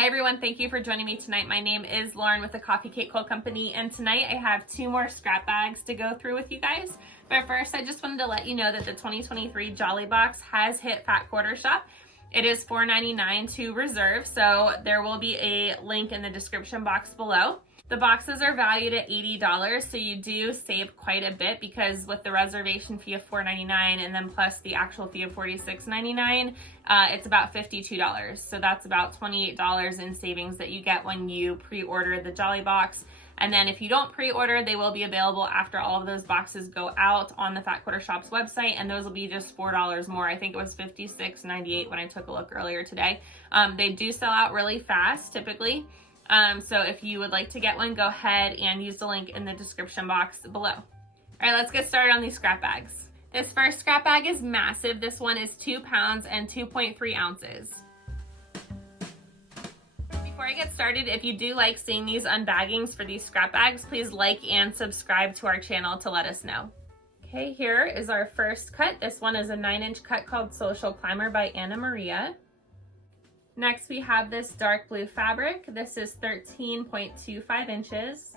Hi everyone, thank you for joining me tonight. My name is Lauren with the Coffee Cake Quilt Company, and tonight I have 2 more scrap bags to go through with you guys. But first, I just wanted to let you know that the 2023 Jolly Box has hit Fat Quarter Shop. It is $4.99 to reserve, so there will be a link in the description box below. The boxes are valued at $80, so you do save quite a bit because with the reservation fee of $4.99 and then plus the actual fee of $46.99, it's about $52. So that's about $28 in savings that you get when you pre-order the Jolly Box. And then if you don't pre-order, they will be available after all of those boxes go out on the Fat Quarter Shop's website, and those will be just $4 more. I think it was $56.98 when I took a look earlier today. They do sell out really fast typically. So if you would like to get one, go ahead and use the link in the description box below. All right, let's get started on these scrap bags. This first scrap bag is massive. This one is 2 pounds and 2.3 ounces. Before I get started, if you do like seeing these unbaggings for these scrap bags, please like and subscribe to our channel to let us know. Okay, here is our first cut. This one is a 9-inch cut called Social Climber by Anna Maria. Next, we have this dark blue fabric. This is 13.25 inches.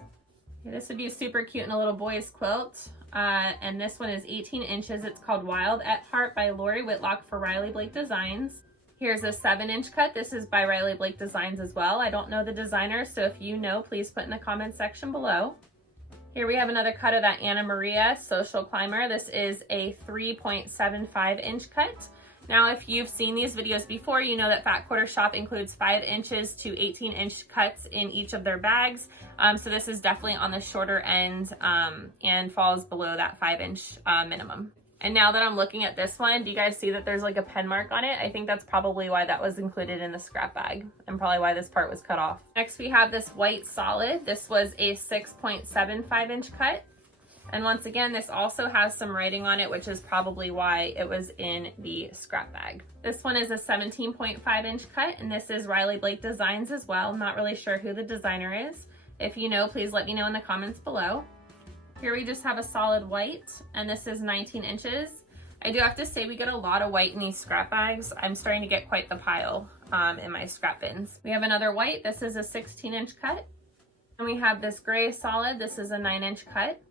Okay, this would be super cute in a little boy's quilt. And this one is 18 inches. It's called Wild at Heart by Lori Whitlock for Riley Blake Designs. Here's a 7-inch cut. This is by Riley Blake Designs as well. I don't know the designer, so if you know, please put in the comment section below. Here we have another cut of that Anna Maria Social Climber. This is a 3.75 inch cut. Now, if you've seen these videos before, you know that Fat Quarter Shop includes 5 inches to 18-inch cuts in each of their bags. So this is definitely on the shorter end and falls below that 5-inch minimum. And now that I'm looking at this one, do you guys see that there's like a pen mark on it? I think that's probably why that was included in the scrap bag and probably why this part was cut off. Next, we have this white solid. This was a 6.75 inch cut. And once again, this also has some writing on it, which is probably why it was in the scrap bag. This one is a 17.5 inch cut, and this is Riley Blake Designs as well. Not really sure who the designer is. If you know, please let me know in the comments below. Here we just have a solid white, and this is 19 inches. I do have to say we get a lot of white in these scrap bags. I'm starting to get quite the pile in my scrap bins. We have another white. This is a 16 inch cut. And we have this gray solid. This is a 9-inch cut.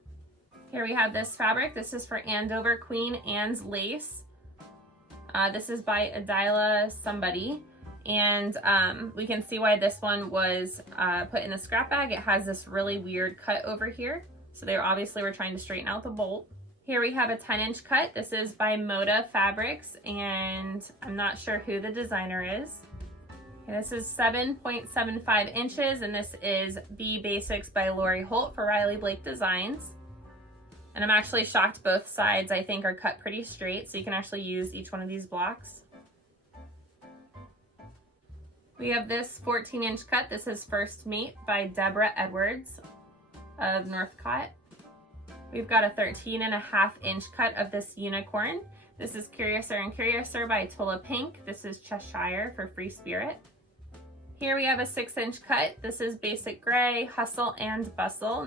Here we have this fabric. This is for Andover Queen Anne's Lace. This is by Adila somebody. And we can see why this one was put in the scrap bag. It has this really weird cut over here. So they obviously were trying to straighten out the bolt. Here we have a 10-inch cut. This is by Moda Fabrics, and I'm not sure who the designer is. Okay, this is 7.75 inches, and this is Be Basics by Lori Holt for Riley Blake Designs. And I'm actually shocked both sides, I think, are cut pretty straight, so you can actually use each one of these blocks. We have this 14-inch cut. This is First Mate by Deborah Edwards of Northcott. We've got a 13.5-inch cut of this unicorn. This is Curiouser and Curiouser by Tula Pink. This is Cheshire for Free Spirit. Here we have a 6-inch cut. This is Basic Gray, Hustle and Bustle.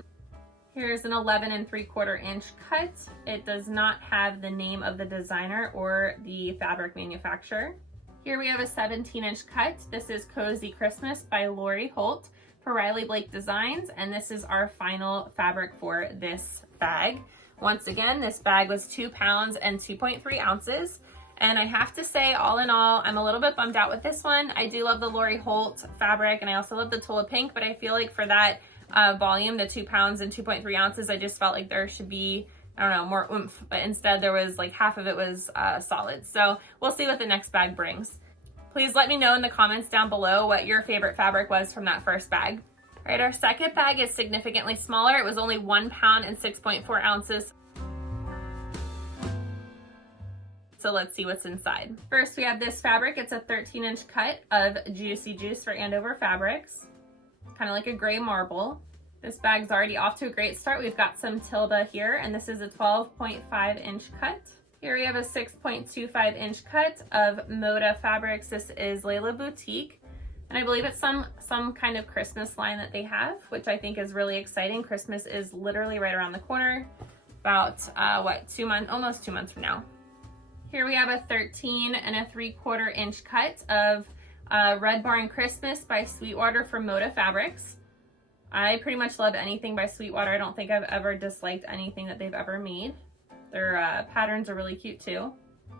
Here's an 11 3/4 inch cut. It does not have the name of the designer or the fabric manufacturer. Here we have a 17-inch cut. This is Cozy Christmas by Lori Holt for Riley Blake Designs, and this is our final fabric for this bag. Once again, this bag was 2 pounds and 2.3 ounces. And I have to say, all in all, I'm a little bit bummed out with this one. I do love the Lori Holt fabric, and I also love the Tula Pink, but I feel like for that volume, the 2 pounds and 2.3 ounces, I just felt like there should be, I don't know, more oomph, but instead there was like half of it was solid. So we'll see what the next bag brings. Please let me know in the comments down below what your favorite fabric was from that first bag. All right, our second bag is significantly smaller. It was only 1 pound and 6.4 ounces. So let's see what's inside. First, we have this fabric. It's a 13-inch cut of Juicy Juice for Andover Fabrics. Kind of like a gray marble. This bag's already off to a great start. We've got some Tilda here, and this is a 12.5-inch cut. Here we have a 6.25-inch cut of Moda Fabrics. This is Layla Boutique, and I believe it's some kind of Christmas line that they have, which I think is really exciting. Christmas is literally right around the corner, about what, 2 months, almost 2 months from now. Here we have a 13 3/4 inch cut of Red Barn Christmas by Sweetwater from Moda Fabrics. I pretty much love anything by Sweetwater. I don't think I've ever disliked anything that they've ever made. Their patterns are really cute too.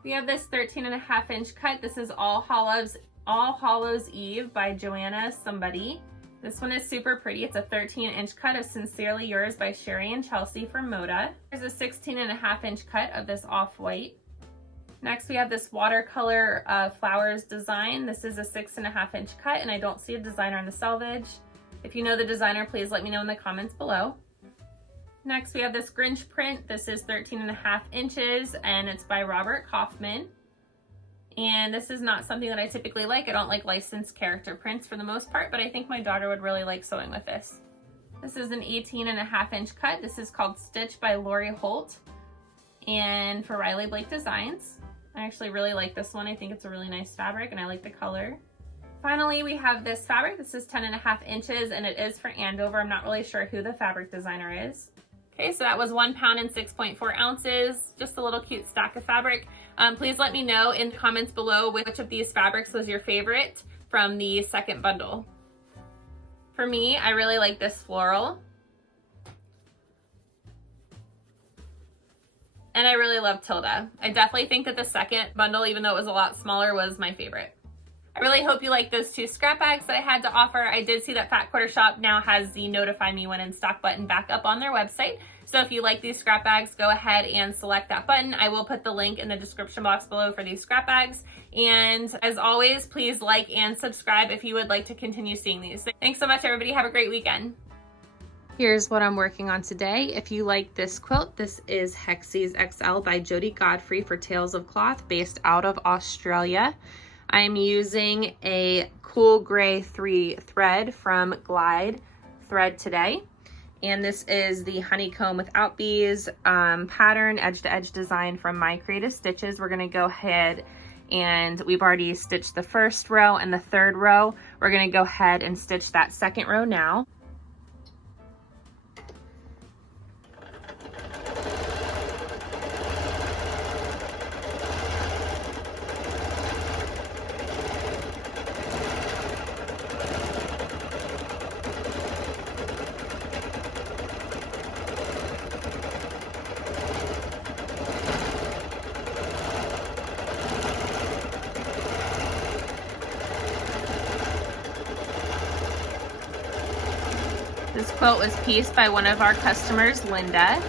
We have this 13.5-inch cut. This is All Hallows Eve by Joanna somebody. This one is super pretty. It's a 13-inch cut of Sincerely Yours by Sherry and Chelsea from Moda. There's a 16.5-inch cut of this off-white. Next, we have this watercolor flowers design. This is a 6.5-inch cut, and I don't see a designer on the selvage. If you know the designer, please let me know in the comments below. Next, we have this Grinch print. This is 13.5 inches, and it's by Robert Kaufman. And this is not something that I typically like. I don't like licensed character prints for the most part, but I think my daughter would really like sewing with this. This is an 18.5-inch cut. This is called Stitch by Lori Holt and for Riley Blake Designs. I actually really like this one. I think it's a really nice fabric and I like the color. Finally, we have this fabric. This is 10.5 inches and it is for Andover. I'm not really sure who the fabric designer is. Okay, so that was 1 pound and 6.4 ounces. Just a little cute stack of fabric. Please let me know in the comments below which of these fabrics was your favorite from the second bundle. For me, I really like this floral. And I really love Tilda. I definitely think that the second bundle, even though it was a lot smaller, was my favorite. I really hope you like those 2 scrap bags that I had to offer. I did see that Fat Quarter Shop now has the notify me when in stock button back up on their website. So if you like these scrap bags, go ahead and select that button. I will put the link in the description box below for these scrap bags. And as always, please like and subscribe if you would like to continue seeing these. Thanks so much, everybody. Have a great weekend. Here's what I'm working on today. If you like this quilt, this is Hexie's XL by Jody Godfrey for Tales of Cloth, based out of Australia. I'm using a cool gray 3 thread from Glide thread today. And this is the honeycomb without bees pattern, edge-to-edge design from My Creative Stitches. We're gonna go ahead and we've already stitched the first row and the third row. We're gonna go ahead and stitch that second row now. This quilt was pieced by one of our customers, Linda.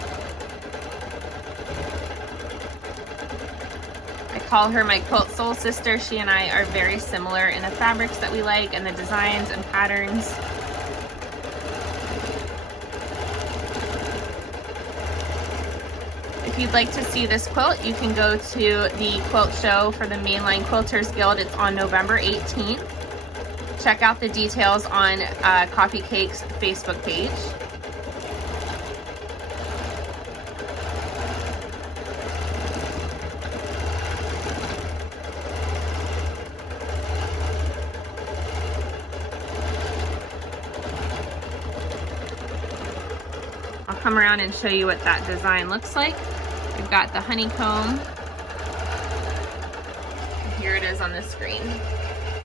I call her my quilt soul sister. She and I are very similar in the fabrics that we like and the designs and patterns. If you'd like to see this quilt, you can go to the quilt show for the Mainline Quilters Guild. It's on November 18th. Check out the details on Coffee Cake's Facebook page. I'll come around and show you what that design looks like. We've got the honeycomb. Here it is on the screen.